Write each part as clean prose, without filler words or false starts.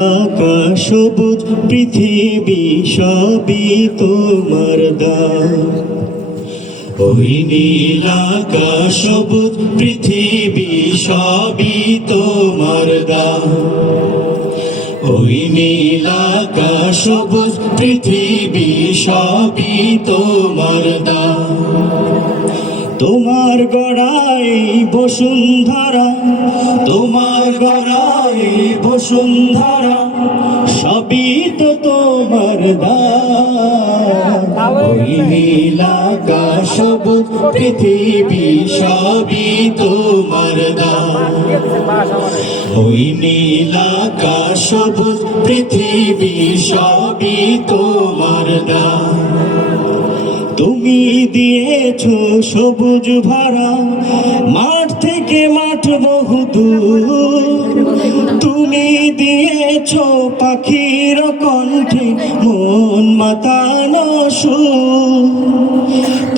আকাশ সবুজ পৃথিবী সবই তোমার দান। ওই নীল আকাশ সবুজ পৃথিবী সবই তোমার দান। ওই নীল আকাশ সবুজ পৃথিবী সবই তোমার দান। তোমার গড়াই বসুন্ধরা, তোমার গড়াই বসুন্ধরা সবই তো তোমার দান। ওই নীল আকাশ সবুজ পৃথিবী সবই তোমার দান। ওই নীল আকাশ সবুজ পৃথিবী সবই তোমার দান। তুমি দিয়েছো সবুজ ভরা মাঠ থেকে মাঠ বহুদূর। তুমি দিয়েছো পাখির কণ্ঠে মন মাতানো সুর।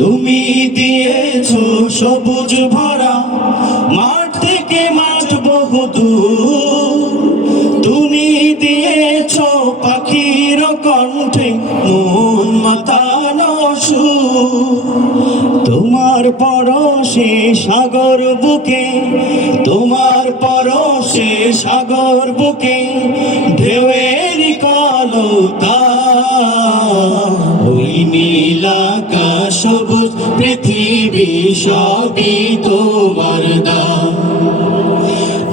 তুমি দিয়েছো সবুজ ভরা মাঠ থেকে মাঠ বহুদূর। তুমি দিয়েছো পাখির কণ্ঠে মন মাতানো সুর। তোমার পরশে সাগর বুকে, তোমার পরশে সাগর বুকে ঢেউয়ের কলতা। ওই নীল আকাশ সবুজ পৃথিবী সবই তোমার দান।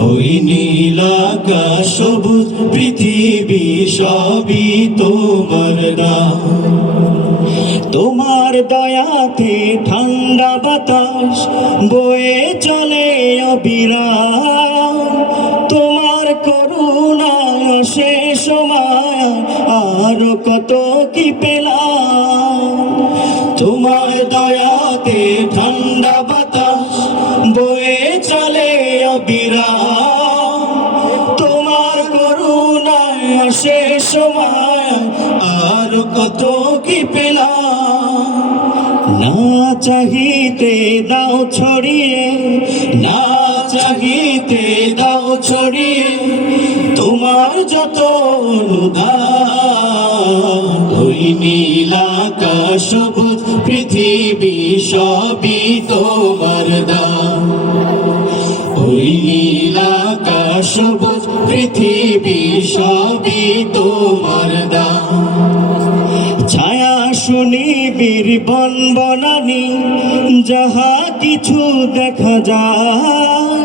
ওই নীল আকাশ সবুজ পৃথিবী সবই তোমার দান। তোমার দয়াতে ঠান্ডা বাতাস বয়ে চলে অবিরাম। তোমার করুণা শেষ মায়া আর কত কি পেলাম। তোমার দয়াতে ঠান্ডা বাতাস বয়ে চলে অবিরাম। তোমার করুণা শেষ মায়া আর কত কি পেলাম। না চাহিতে দাও ছড়িয়ে, না চাহিতে দাও ছড়িয়ে তোমার যত অনুদান। ওই নীল আকাশ সবুজ পৃথিবী সবই তোমার দান। ওই নীল আকাশ সবুজ পৃথিবী সবই তোমার দান। ছায়া সুনিবির বন বনানি যাহা কিছু দেখা যায়,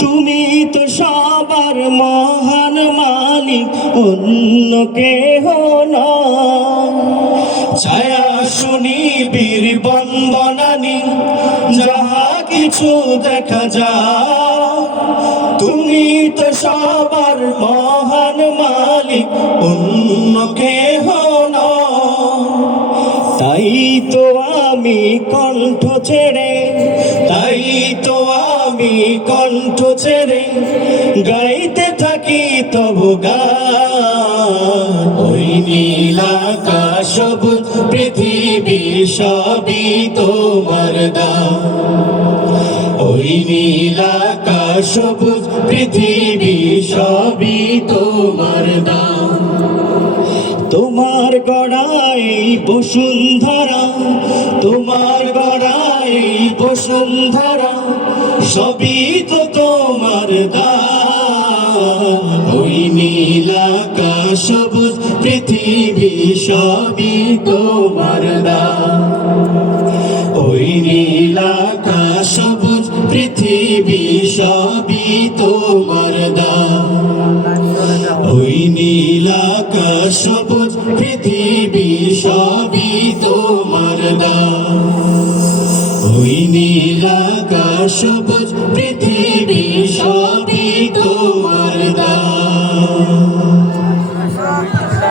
তুমি তো সবার মহান মালিক, অন্য কেহ নয়। ছায়া সুনিবির বন বনানি যাহা কিছু দেখা যায়, তুমি তো সবার মহান মালিক, অন্য কেহ নয়। তাই তো আমি কণ্ঠ ছেড়ে, তাই তো আমি কণ্ঠ ছেড়ে গাইতে থাকি তবু গান। ওই নীল আকাশ সবুজ পৃথিবী সবই তোমার দান। ওই নীল আকাশ সবুজ পৃথিবী সবই তোমার দান। তোমার গড়াই বসুন্ধরা, তোমার গড়াই বসুন্ধরা সবই তো তোমার দান। ওই নীল আকাশ সবুজ পৃথিবী সবই তোমার দান। ওই নীল আকাশ সবুজ পৃথিবী সবই তোমার দান। ওই নীল আকাশ সবুজ পৃথিবী সবই তোমার দান। ওই নীল আকাশ সবুজ পৃথিবী